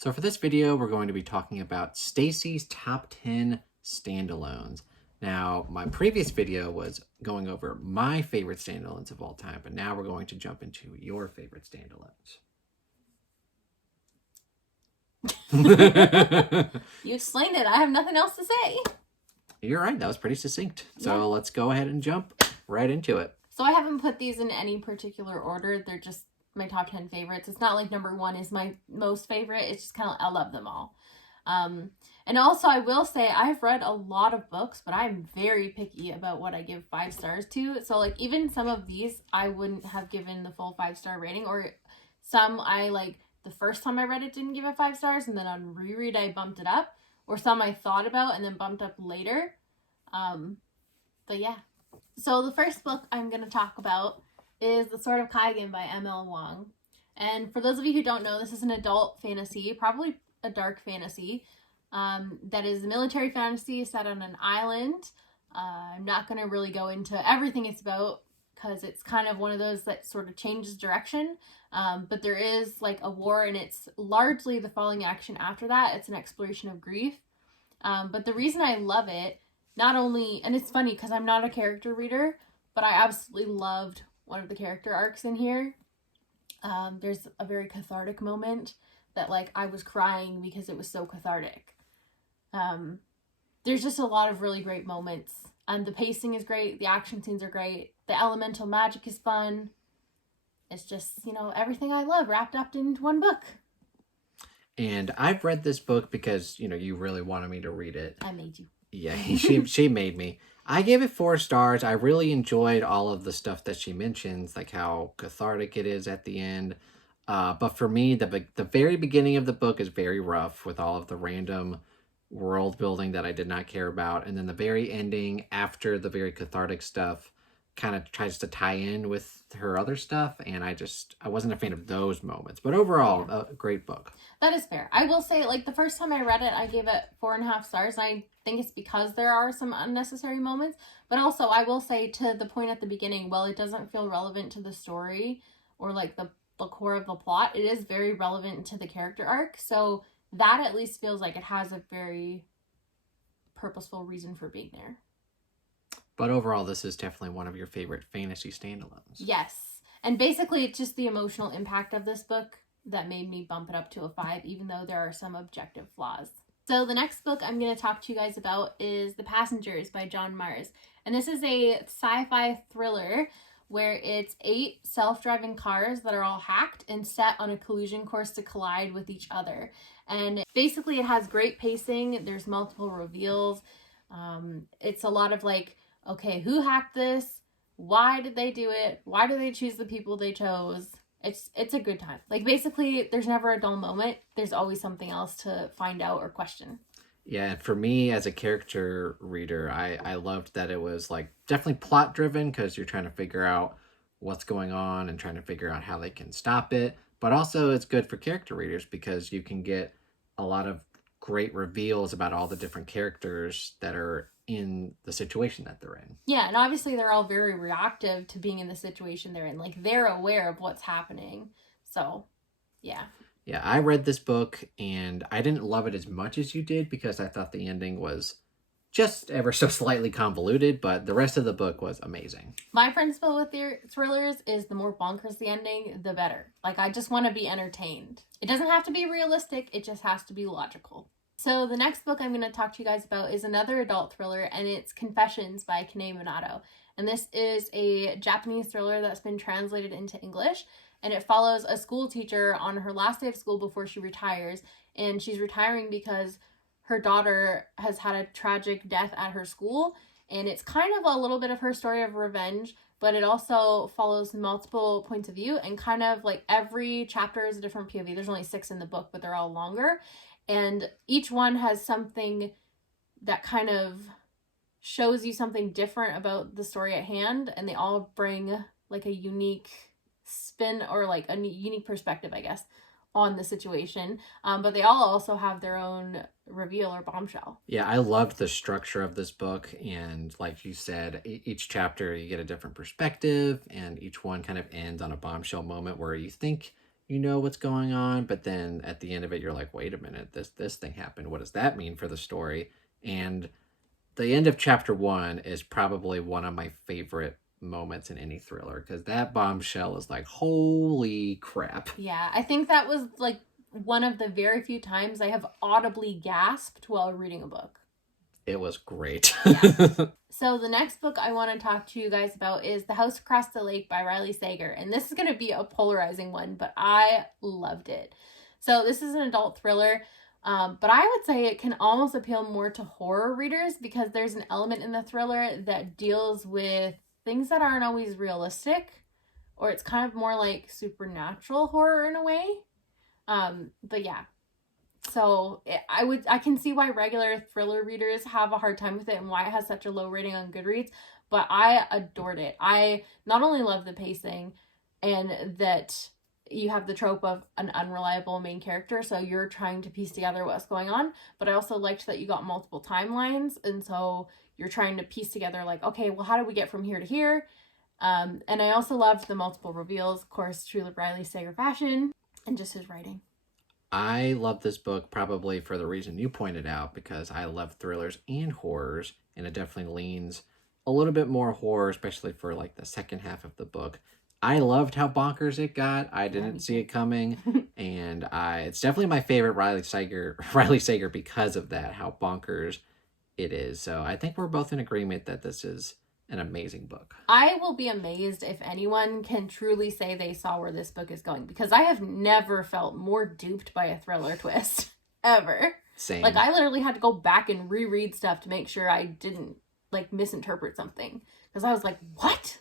So for this video, we're going to be talking about Stacey's top 10 standalones. Now, my previous video was going over my favorite standalones of all time, but now we're going to jump into your favorite standalones. You explained it. I have nothing else to say. You're right. That was pretty succinct. So let's go ahead and jump right into it. So I haven't put these in any particular order. They're just my top 10 favorites. It's not like number one is my most favorite. It's just kind of, I love them all. And also I will say I've read a lot of books, but I'm very picky about what I give 5 stars to. So like even some of these I wouldn't have given the full 5-star rating, or some I like the first time I read it didn't give it 5 stars, and then on reread I bumped it up, or some I thought about and then bumped up later. But yeah. So the first book I'm going to talk about is The Sword of Kagen by M.L. Wong. And for those of you who don't know, this is an adult fantasy, probably a dark fantasy, that is a military fantasy set on an island. I'm not going to really go into everything it's about because it's kind of one of those that sort of changes direction. But there is like a war, and it's largely the following action after that. It's an exploration of grief. But the reason I love it, not only, and it's funny because I'm not a character reader, but I absolutely loved one of the character arcs in here. There's a very cathartic moment that like I was crying because it was so cathartic. There's just a lot of really great moments, and the pacing is great. The action scenes are great. The elemental magic is fun. It's just, you know, everything I love wrapped up in one book. And I've read this book because, you know, you really wanted me to read it. I made you. Yeah, she made me. I gave it 4 stars. I really enjoyed all of the stuff that she mentions, like how cathartic it is at the end. But for me, the very beginning of the book is very rough with all of the random world building that I did not care about. And then the very ending, after the very cathartic stuff, kind of tries to tie in with her other stuff. And I wasn't a fan of those moments. But overall, a great book. That is fair. I will say, like, the first time I read it, I gave it 4.5 stars. And I think it's because there are some unnecessary moments. But also, I will say, to the point at the beginning, while it doesn't feel relevant to the story or, like, the core of the plot, it is very relevant to the character arc. So that at least feels like it has a very purposeful reason for being there. But overall, this is definitely one of your favorite fantasy standalones. Yes. And basically, it's just the emotional impact of this book that made me bump it up to a 5, even though there are some objective flaws. So the next book I'm going to talk to you guys about is The Passengers by John Mars. And this is a sci-fi thriller where it's 8 self-driving cars that are all hacked and set on a collision course to collide with each other. And basically it has great pacing. There's multiple reveals. It's a lot of like, okay, who hacked this? Why did they do it? Why did they choose the people they chose? It's a good time. Like, basically, there's never a dull moment. There's always something else to find out or question. Yeah, for me as a character reader, I loved that it was like definitely plot driven because you're trying to figure out what's going on and trying to figure out how they can stop it. But also it's good for character readers because you can get a lot of great reveals about all the different characters that are in the situation that they're in. Yeah, and obviously they're all very reactive to being in the situation they're in. Like, they're aware of what's happening. So, yeah. Yeah, I read this book and I didn't love it as much as you did because I thought the ending was just ever so slightly convoluted, but the rest of the book was amazing. My principle with thrillers is the more bonkers the ending, the better. Like, I just want to be entertained. It doesn't have to be realistic, it just has to be logical. So the next book I'm going to talk to you guys about is another adult thriller, and it's Confessions by Kane Minato. And this is a Japanese thriller that's been translated into English, and it follows a school teacher on her last day of school before she retires, and she's retiring because her daughter has had a tragic death at her school, and it's kind of a little bit of her story of revenge, but it also follows multiple points of view, and kind of like every chapter is a different POV. There's only 6 in the book, but they're all longer. And each one has something that kind of shows you something different about the story at hand. And they all bring like a unique spin or like a unique perspective, I guess, on the situation. But they all also have their own reveal or bombshell. Yeah, I loved the structure of this book. And like you said, each chapter you get a different perspective. And each one kind of ends on a bombshell moment where you think you know what's going on, but then at the end of it you're like, wait a minute, this thing happened. What does that mean for the story? And the end of chapter 1 is probably one of my favorite moments in any thriller because that bombshell is like, holy crap. Yeah, I think that was like one of the very few times I have audibly gasped while reading a book. It was great. Yeah. So the next book I want to talk to you guys about is The House Across the Lake by Riley Sager. And this is going to be a polarizing one, but I loved it. So this is an adult thriller, but I would say it can almost appeal more to horror readers because there's an element in the thriller that deals with things that aren't always realistic, or it's kind of more like supernatural horror in a way. But yeah, so I can see why regular thriller readers have a hard time with it and why it has such a low rating on Goodreads, but I adored it. I not only love the pacing and that you have the trope of an unreliable main character, so you're trying to piece together what's going on, but I also liked that you got multiple timelines, and so you're trying to piece together like, okay, well, how do we get from here to here? And I also loved the multiple reveals, of course, true Riley Sager fashion, and just his writing. I love this book probably for the reason you pointed out because I love thrillers and horrors, and it definitely leans a little bit more horror, especially for like the second half of the book. I loved how bonkers it got. I didn't see it coming, and it's definitely my favorite Riley Sager Riley Sager because of that, how bonkers it is. So I think we're both in agreement that this is an amazing book. I will be amazed if anyone can truly say they saw where this book is going because I have never felt more duped by a thriller twist ever. Same. Like I literally had to go back and reread stuff to make sure I didn't like misinterpret something because I was like, "What?"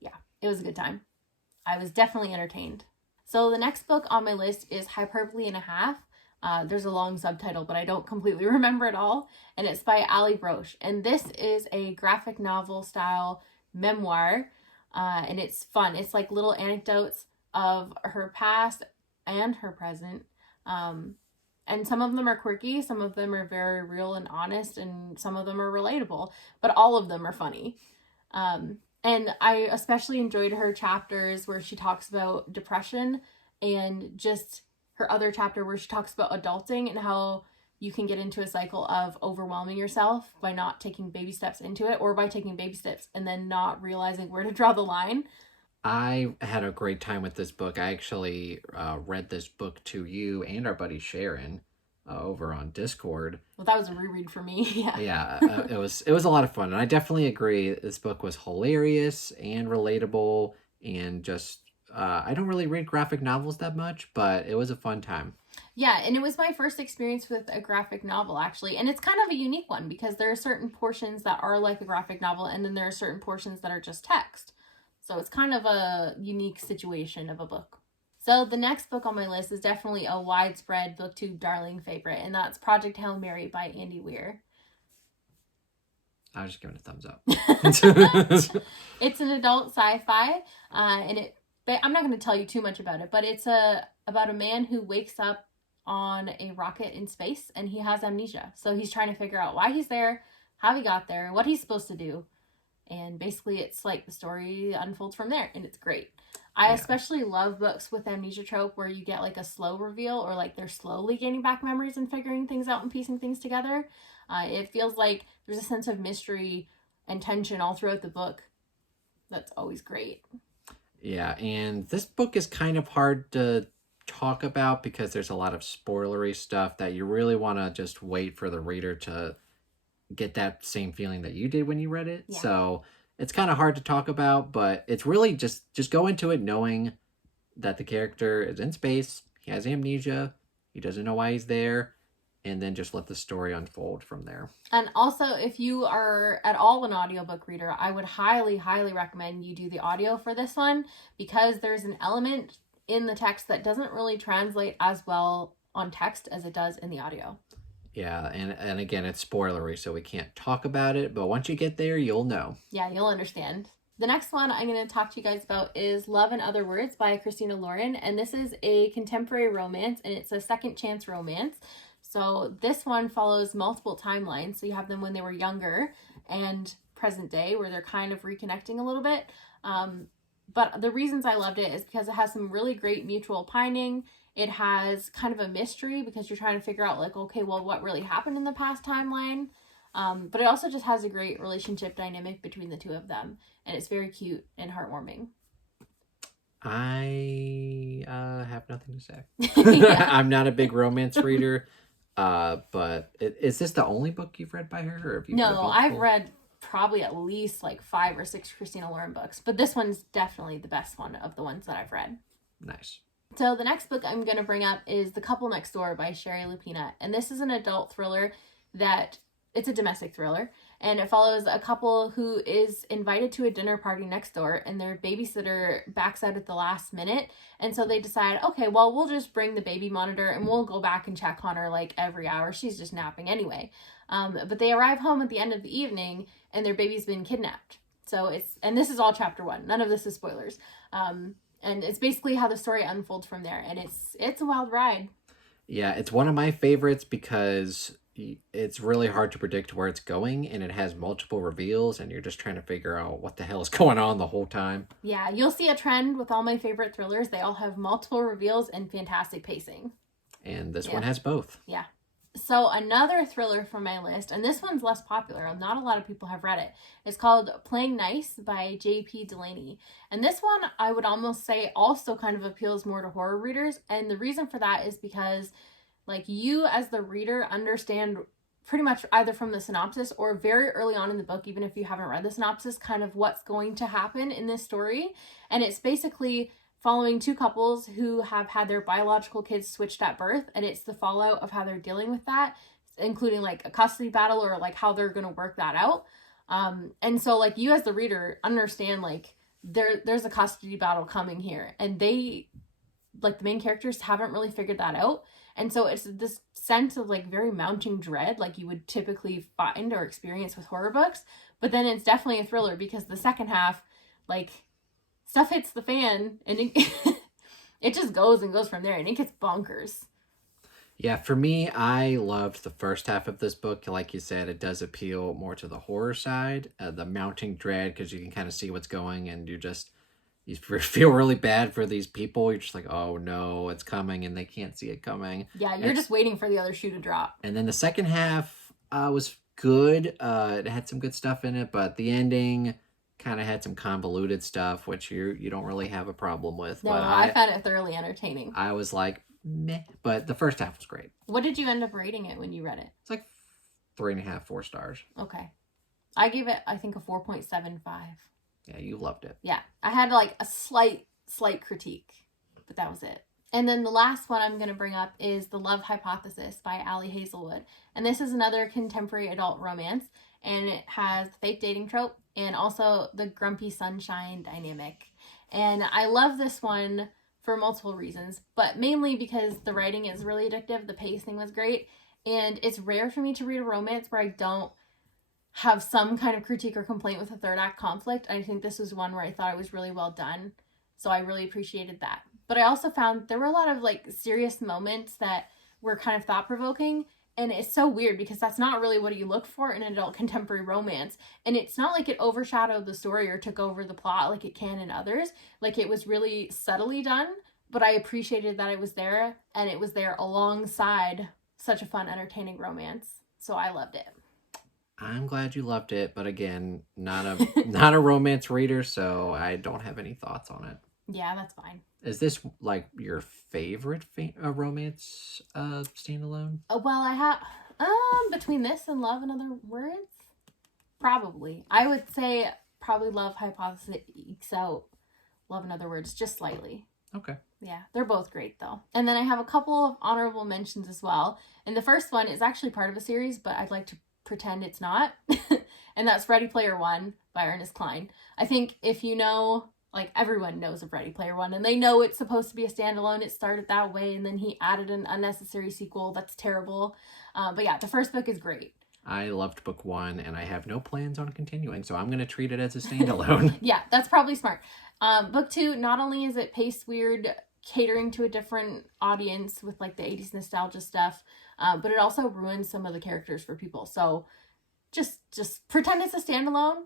Yeah, it was a good time. I was definitely entertained. So the next book on my list is Hyperbole and a Half. There's a long subtitle, but I don't completely remember it all. And it's by Ali Broche. And this is a graphic novel style memoir. And it's fun. It's like little anecdotes of her past and her present. And some of them are quirky, some of them are very real and honest, and some of them are relatable, but all of them are funny. And I especially enjoyed her chapters where she talks about depression and just her other chapter where she talks about adulting and how you can get into a cycle of overwhelming yourself by not taking baby steps into it or by taking baby steps and then not realizing where to draw the line. I had a great time with this book. I actually read this book to you and our buddy Sharon over on Discord. Well, that was a reread for me. Yeah. Yeah, it was a lot of fun, and I definitely agree. This book was hilarious and relatable, and just I don't really read graphic novels that much, but it was a fun time. Yeah, and it was my first experience with a graphic novel, actually. And it's kind of a unique one because there are certain portions that are like a graphic novel, and then there are certain portions that are just text. So it's kind of a unique situation of a book. So the next book on my list is definitely a widespread booktube darling favorite, and that's Project Hail Mary by Andy Weir. I was just giving a thumbs up. It's an adult sci-fi, and I'm not going to tell you too much about it, but it's about a man who wakes up on a rocket in space and he has amnesia. So he's trying to figure out why he's there, how he got there, what he's supposed to do. And basically it's like the story unfolds from there, and it's great. I especially love books with amnesia trope where you get like a slow reveal or like they're slowly gaining back memories and figuring things out and piecing things together. It feels like there's a sense of mystery and tension all throughout the book. That's always great. Yeah, and this book is kind of hard to talk about because there's a lot of spoilery stuff that you really want to just wait for the reader to get that same feeling that you did when you read it. Yeah. So it's kind of hard to talk about, but it's really just go into it knowing that the character is in space, he has amnesia, he doesn't know why he's there, and then just let the story unfold from there. And also, if you are at all an audiobook reader, I would highly, highly recommend you do the audio for this one because there's an element in the text that doesn't really translate as well on text as it does in the audio. Yeah, and again, it's spoilery, so we can't talk about it, but once you get there, you'll know. Yeah, you'll understand. The next one I'm going to talk to you guys about is Love and Other Words by Christina Lauren, and this is a contemporary romance, and it's a second chance romance. So this one follows multiple timelines, so you have them when they were younger and present day, where they're kind of reconnecting a little bit. But the reasons I loved it is because it has some really great mutual pining. It has kind of a mystery because you're trying to figure out, like, okay, well, what really happened in the past timeline. But it also just has a great relationship dynamic between the two of them. And it's very cute and heartwarming. I have nothing to say. Yeah. I'm not a big romance reader, but is this the only book you've read by her, or have you read No, I've multiple? read probably at least like 5 or 6 Christina Lauren books, but this one's definitely the best one of the ones that I've read. Nice. So the next book I'm going to bring up is The Couple Next Door by Sherry Lupina. And this is an adult thriller that it's a domestic thriller, and it follows a couple who is invited to a dinner party next door, and their babysitter backs out at the last minute. And so they decide, okay, well, we'll just bring the baby monitor and we'll go back and check on her like every hour. She's just napping anyway. But they arrive home at the end of the evening and their baby's been kidnapped. And this is all chapter 1. None of this is spoilers. And it's basically how the story unfolds from there, and it's a wild ride. Yeah, it's one of my favorites because it's really hard to predict where it's going, and it has multiple reveals, and you're just trying to figure out what the hell is going on the whole time. Yeah, you'll see a trend with all my favorite thrillers. They all have multiple reveals and fantastic pacing. And this Yeah. one has both. Yeah. So another thriller from my list, and this one's less popular. Not a lot of people have read it. It's called Playing Nice by J.P. Delaney. And this one, I would almost say, also kind of appeals more to horror readers. And the reason for that is because, like, you as the reader understand pretty much either from the synopsis or very early on in the book, even if you haven't read the synopsis, kind of what's going to happen in this story. And it's basically following 2 couples who have had their biological kids switched at birth, and it's the fallout of how they're dealing with that, including like a custody battle or like how they're going to work that out. And so like you as the reader understand like there's a custody battle coming here, and they, like, the main characters haven't really figured that out. And so it's this sense of like very mounting dread like you would typically find or experience with horror books. But then it's definitely a thriller because the second half, like, stuff hits the fan and it just goes and goes from there, and it gets bonkers. Yeah, for me, I loved the first half of this book. Like you said, it does appeal more to the horror side, the mounting dread, because you can kind of see what's going, and you feel really bad for these people. You're just like, oh no, it's coming, and they can't see it coming. Yeah, you're just waiting for the other shoe to drop. And then the second half was good. It had some good stuff in it, but the ending kind of had some convoluted stuff, which you don't really have a problem with. No, But I found it thoroughly entertaining. I was like, meh. But the first half was great. What did you end up rating it when you read it? It's like 3.5, 4 stars. Okay. I gave it, I think, a 4.75. Yeah, you loved it. Yeah. I had like a slight critique, but that was it. And then the last one I'm going to bring up is The Love Hypothesis by Ali Hazelwood. And this is another contemporary adult romance, and it has the fake dating trope and also the grumpy sunshine dynamic. And I love this one for multiple reasons, but mainly because the writing is really addictive, the pacing was great, and it's rare for me to read a romance where I don't have some kind of critique or complaint with a third act conflict. I think this was one where I thought it was really well done, so I really appreciated that. But I also found there were a lot of like serious moments that were kind of thought-provoking, and it's so weird because that's not really what you look for in an adult contemporary romance. And it's not like it overshadowed the story or took over the plot like it can in others. Like, it was really subtly done, but I appreciated that it was there, and it was there alongside such a fun, entertaining romance. So I loved it. I'm glad you loved it, but again, not a romance reader, so I don't have any thoughts on it. Yeah, that's fine. Is this like your favorite romance standalone? Well, I have between this and Love and Other Words, probably. I would say probably Love Hypothesis ekes out Love and Other Words just slightly. Okay. Yeah, they're both great though. And then I have a couple of honorable mentions as well. And the first one is actually part of a series, but I'd like to pretend it's not. And that's Ready Player One by Ernest Cline. I think if you know, like, everyone knows of Ready Player One, and they know it's supposed to be a standalone. It started that way, and then he added an unnecessary sequel that's terrible. But yeah, the first book is great. I loved book 1, and I have no plans on continuing, so I'm going to treat it as a standalone. Yeah, that's probably smart. Book 2, not only is it paced weird, catering to a different audience with like the 80s nostalgia stuff, but it also ruins some of the characters for people. So just pretend it's a standalone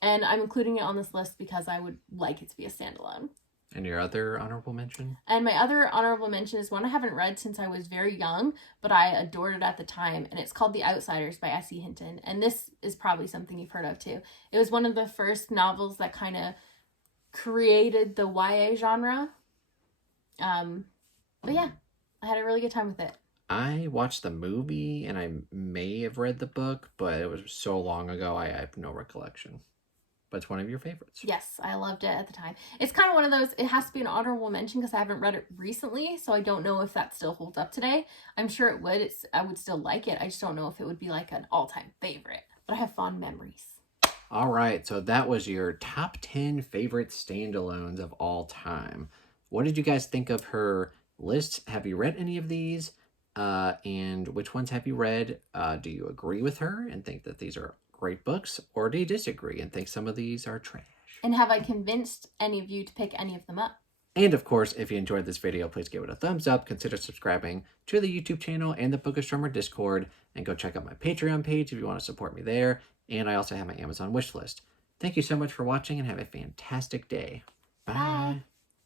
And I'm including it on this list because I would like it to be a standalone. And your other honorable mention? And my other honorable mention is one I haven't read since I was very young, but I adored it at the time, and it's called The Outsiders by S.E. Hinton. And this is probably something you've heard of too. It was one of the first novels that kind of created the YA genre. But yeah, I had a really good time with it. I watched the movie and I may have read the book, but it was so long ago I have no recollection. But it's one of your favorites. Yes, I loved it at the time. It's kind of one of those, it has to be an honorable mention because I haven't read it recently, so I don't know if that still holds up today. I'm sure it would. I would still like it. I just don't know if it would be like an all-time favorite. But I have fond memories. All right, so that was your top 10 favorite standalones of all time. What did you guys think of her list? Have you read any of these? And which ones have you read? Do you agree with her and think that these are great books, or do you disagree and think some of these are trash? And have I convinced any of you to pick any of them up? And of course, if you enjoyed this video, please give it a thumbs up, consider subscribing to the YouTube channel and the Bookish Drummer Discord, and go check out my Patreon page if you want to support me there. And I also have my Amazon wish list. Thank you so much for watching and have a fantastic day.